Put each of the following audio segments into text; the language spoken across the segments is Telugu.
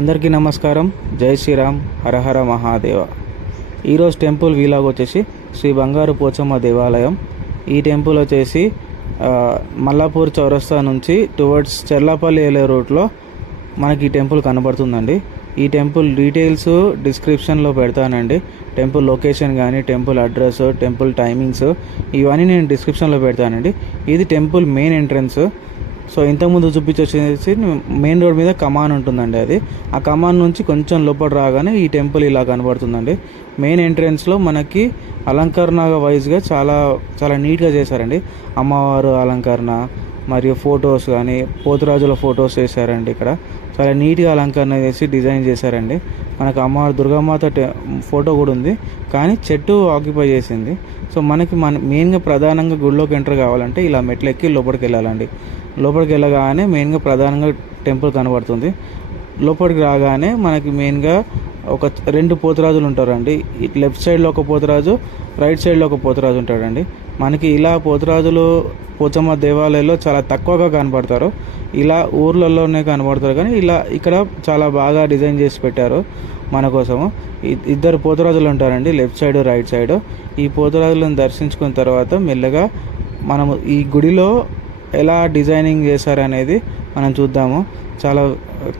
అందరికీ నమస్కారం. జై శ్రీరామ్, హరహర మహాదేవ. ఈరోజు టెంపుల్ వీలాగ్ వచ్చేసి శ్రీ బంగారు పోచమ్మ దేవాలయం. ఈ టెంపుల్ వచ్చేసి మల్లాపూర్ చౌరస్తా నుంచి టువర్డ్స్ చెర్లాపల్లి వెళ్ళే రూట్లో మనకి ఈ టెంపుల్ కనబడుతుందండి. ఈ టెంపుల్ డీటెయిల్స్ డిస్క్రిప్షన్లో పెడతానండి. టెంపుల్ లొకేషన్ కానీ, టెంపుల్ అడ్రస్, టెంపుల్ టైమింగ్స్ ఇవన్నీ నేను డిస్క్రిప్షన్లో పెడతానండి. ఇది టెంపుల్ మెయిన్ ఎంట్రన్స్. సో ఇంతకుముందు చూపించేసి మెయిన్ రోడ్ మీద కమాన్ ఉంటుందండి. అది ఆ కమాన్ నుంచి కొంచెం లోపల రాగానే ఈ టెంపుల్ ఇలా కనబడుతుందండి. మెయిన్ ఎంట్రన్స్లో మనకి అలంకరణ వైజ్గా చాలా చాలా నీట్గా చేశారండి. అమ్మవారు అలంకరణ మరియు ఫొటోస్ కానీ పోతురాజుల ఫొటోస్ వేశారండి. ఇక్కడ చాలా నీట్గా అలంకరణ చేసి డిజైన్ చేశారండి. మనకు అమ్మవారు దుర్గామాత ఫోటో కూడా ఉంది, కానీ చెట్టు ఆక్యుపై చేసింది. సో మనకి మెయిన్గా ప్రధానంగా గుడిలోకి ఎంటర్ కావాలంటే ఇలా మెట్లు ఎక్కి లోపలికి వెళ్ళాలండి. లోపలికి వెళ్ళగానే మెయిన్గా ప్రధానంగా టెంపుల్ కనబడుతుంది. లోపలికి రాగానే మనకి మెయిన్గా ఒక 2 పోతురాజులు ఉంటారండి. లెఫ్ట్ సైడ్లో ఒక పోతురాజు, రైట్ సైడ్లో ఒక పోతురాజు ఉంటాడండి. మనకి ఇలా పోతురాజులు పోచమ్మ దేవాలయంలో చాలా తక్కువగా కనబడతారు. ఇలా ఊర్లలోనే కనబడతారు, కానీ ఇలా ఇక్కడ చాలా బాగా డిజైన్ చేసి పెట్టారు మన కోసము. 2 పోతురాజులు ఉంటారండి, లెఫ్ట్ సైడ్ రైట్ సైడ్. ఈ పోతురాజులను దర్శించుకున్న తర్వాత మెల్లగా మనము ఈ గుడిలో ఎలా డిజైనింగ్ చేశారనేది మనం చూద్దాము. చాలా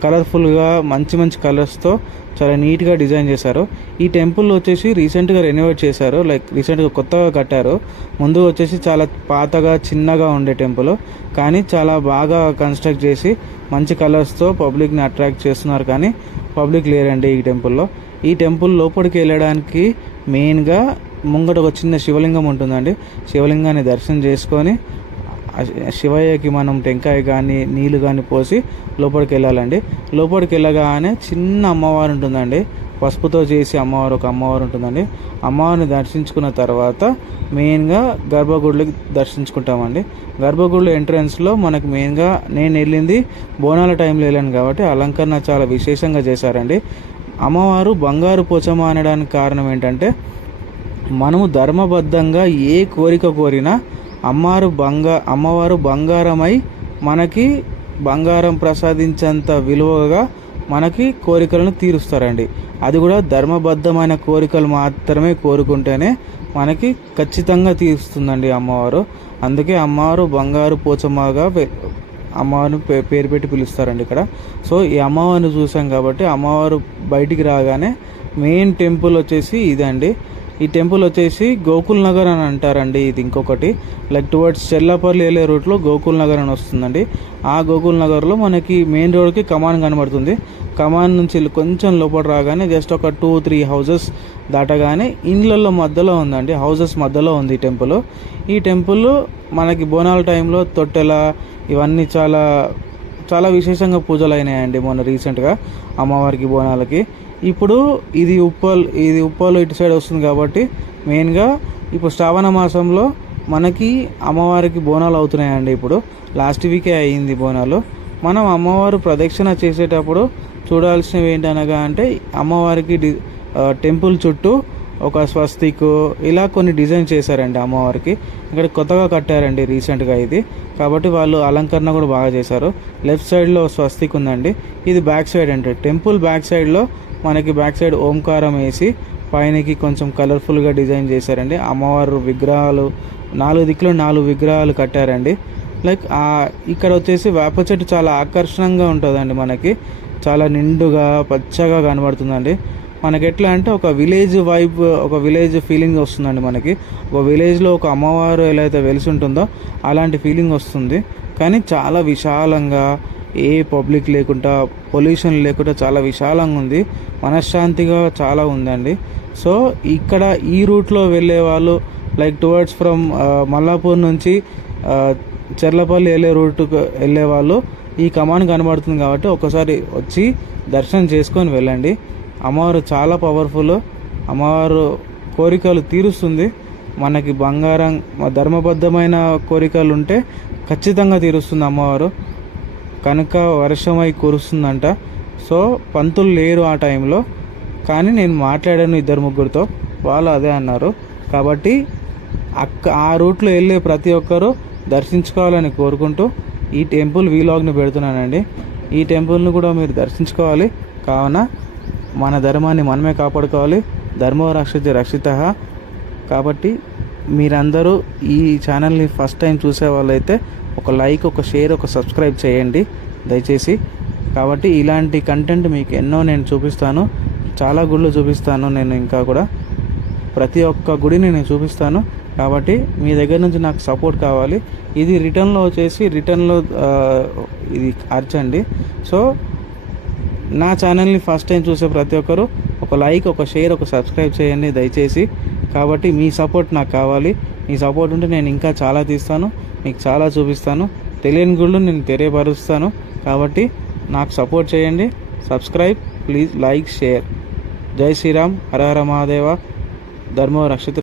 కలర్ఫుల్గా మంచి మంచి కలర్స్తో చాలా నీట్గా డిజైన్ చేశారు. ఈ టెంపుల్ వచ్చేసి రీసెంట్గా రెనోవేట్ చేశారు, లైక్ రీసెంట్గా కొత్తగా కట్టారు. ముందు వచ్చేసి చాలా పాతగా చిన్నగా ఉండే టెంపుల్, కానీ చాలా బాగా కన్స్ట్రక్ట్ చేసి మంచి కలర్స్తో పబ్లిక్ని అట్రాక్ట్ చేస్తున్నారు. కానీ పబ్లిక్ లేరండి ఈ టెంపుల్లో. ఈ టెంపుల్ లోపలికి వెళ్ళడానికి మెయిన్గా ముంగట ఒక చిన్న శివలింగం ఉంటుందండి. శివలింగాన్ని దర్శనం చేసుకొని శివయ్యకి మనం టెంకాయ కానీ నీళ్ళు కానీ పోసి లోపలికి వెళ్ళాలండి. లోపలికి వెళ్ళగానే చిన్న అమ్మవారు ఉంటుందండి, పసుపుతో చేసి ఒక అమ్మవారు ఉంటుందండి. అమ్మవారిని దర్శించుకున్న తర్వాత మెయిన్గా గర్భగుడిలోకి దర్శించుకుంటామండి. గర్భగుడిలో ఎంట్రన్స్లో మనకు మెయిన్గా నేను వెళ్ళింది బోనాల టైంలో వెళ్ళాను కాబట్టి అలంకరణ చాలా విశేషంగా చేశారండి. అమ్మవారు బంగారు పోచమ్మ అనడానికి కారణం ఏంటంటే, మనము ధర్మబద్ధంగా ఏ కోరిక కోరినా అమ్మవారు బంగారమై మనకి బంగారం ప్రసాదించేంత విలువగా మనకి కోరికలను తీరుస్తారండి. అది కూడా ధర్మబద్ధమైన కోరికలు మాత్రమే కోరుకుంటేనే మనకి ఖచ్చితంగా తీరుస్తుందండి అమ్మవారు. అందుకే అమ్మవారు బంగారు పోచమ్మగా అమ్మవారిని పేరు పెట్టి పిలుస్తారండి ఇక్కడ. సో ఈ అమ్మవారిని చూసాం కాబట్టి అమ్మవారు బయటికి రాగానే మెయిన్ టెంపుల్ వచ్చేసి ఇదండి. ఈ టెంపుల్ వచ్చేసి గోకుల్ నగర్ అని అంటారండి. ఇది ఇంకొకటి లైక్ టువర్డ్స్ చెర్లాపల్లి వెళ్ళే రూట్లో గోకుల్ నగర్ అని వస్తుందండి. ఆ గోకుల్ నగర్లో మనకి మెయిన్ రోడ్కి కమాన్ కనబడుతుంది. కమాన్ నుంచి కొంచెం లోపల రాగానే జస్ట్ ఒక 2-3 హౌసెస్ దాటగానే ఇండ్లలో మధ్యలో ఉందండి, హౌసెస్ మధ్యలో ఉంది ఈ టెంపుల్. ఈ టెంపుల్ మనకి బోనాల టైంలో తొట్టెల ఇవన్నీ చాలా చాలా విశేషంగా పూజలు అయినాయండి మొన్న రీసెంట్గా అమ్మవారికి బోనాలకి. ఇప్పుడు ఇది ఉప్పల్ ఇటు సైడ్ వస్తుంది కాబట్టి మెయిన్గా ఇప్పుడు శ్రావణ మాసంలో మనకి అమ్మవారికి బోనాలు అవుతున్నాయండి. ఇప్పుడు లాస్ట్ వీకే అయ్యింది బోనాలు. మనం అమ్మవారు ప్రదక్షిణ చేసేటప్పుడు చూడాల్సినవి ఏంటనగా అంటే అమ్మవారికి టెంపుల్ చుట్టూ ఒక స్వస్తిక్ ఇలా కొన్ని డిజైన్ చేశారండి అమ్మవారికి. ఇక్కడ కొత్తగా కట్టారండి రీసెంట్గా ఇది, కాబట్టి వాళ్ళు అలంకరణ కూడా బాగా చేశారు. లెఫ్ట్ సైడ్లో స్వస్తిక్ ఉందండి, ఇది బ్యాక్ సైడ్ అంటే టెంపుల్ బ్యాక్ సైడ్లో మనకి బ్యాక్ సైడ్ ఓంకారం వేసి పైనకి కొంచెం కలర్ఫుల్గా డిజైన్ చేశారండి. అమ్మవారు విగ్రహాలు 4 దిక్కులో 4 విగ్రహాలు కట్టారండి. లైక్ ఇక్కడ వచ్చేసి వేప చెట్టు చాలా ఆకర్షణంగా ఉంటుందండి. మనకి చాలా నిండుగా పచ్చగా కనబడుతుందండి. మనకి ఎట్లా అంటే ఒక విలేజ్ వైబ్, ఒక విలేజ్ ఫీలింగ్ వస్తుందండి. మనకి ఒక విలేజ్లో ఒక అమ్మవారు ఎలా అయితే వెలిసి ఉంటుందో అలాంటి ఫీలింగ్ వస్తుంది. కానీ చాలా విశాలంగా, ఏ పబ్లిక్ లేకుండా, పొల్యూషన్ లేకుండా చాలా విశాలంగా ఉంది, మనశ్శాంతిగా చాలా ఉందండి. సో ఇక్కడ ఈ రూట్లో వెళ్ళే వాళ్ళు లైక్ టువర్డ్స్ ఫ్రమ్ మల్లాపూర్ నుంచి చెర్లపల్లి వెళ్ళే రూట్కి వెళ్ళే వాళ్ళు ఈ కమాన్ కనబడుతుంది కాబట్టి ఒకసారి వచ్చి దర్శనం చేసుకొని వెళ్ళండి. అమ్మవారు చాలా పవర్ఫుల్, అమ్మవారు కోరికలు తీరుస్తుంది. మనకి బంగారం ధర్మబద్ధమైన కోరికలు ఉంటే ఖచ్చితంగా తీరుస్తుంది అమ్మవారు. కనుక వర్షమై కురుస్తుందంట. సో పంతులు లేరు ఆ టైంలో, కానీ నేను మాట్లాడాను 2-3తో, వాళ్ళు అదే అన్నారు. కాబట్టి ఆ రూట్లో వెళ్ళే ప్రతి ఒక్కరూ దర్శించుకోవాలని కోరుకుంటూ ఈ టెంపుల్ వీలాగ్ని పెడుతున్నానండి. ఈ టెంపుల్ను కూడా మీరు దర్శించుకోవాలి. కావున మన ధర్మాన్ని మనమే కాపాడుకోవాలి. ధర్మో రక్షిత రక్షిత. కాబట్టి మీరందరూ ఈ ఛానల్ని ఫస్ట్ టైం చూసే వాళ్ళైతే ఒక లైక్, ఒక షేర్, ఒక సబ్స్క్రైబ్ చేయండి దయచేసి. కాబట్టి ఇలాంటి కంటెంట్ మీకు ఎన్నో నేను చూపిస్తాను. చాలా గుళ్ళు చూపిస్తాను నేను. ఇంకా కూడా ప్రతి ఒక్క గుడిని నేను చూపిస్తాను. కాబట్టి మీ దగ్గర నుంచి నాకు సపోర్ట్ కావాలి. ఇది రిటర్న్లో ఇది అర్చండి. సో నా ఛానల్ని ఫస్ట్ టైం చూసే ప్రతి ఒక్కరు ఒక లైక్, ఒక షేర్, ఒక సబ్స్క్రైబ్ చేయండి దయచేసి. కాబట్టి మీ సపోర్ట్ నాకు కావాలి. మీ సపోర్ట్ ఉంటే నేను ఇంకా చాలా తీస్తాను, మీకు చాలా చూపిస్తాను. తెలియని గుళ్ళు నేను తెలియపరుస్తాను. కాబట్టి నాకు సపోర్ట్ చేయండి. Subscribe please, like, share. జై శ్రీరామ్. హర హర మహాదేవ. ధర్మో రక్షిత.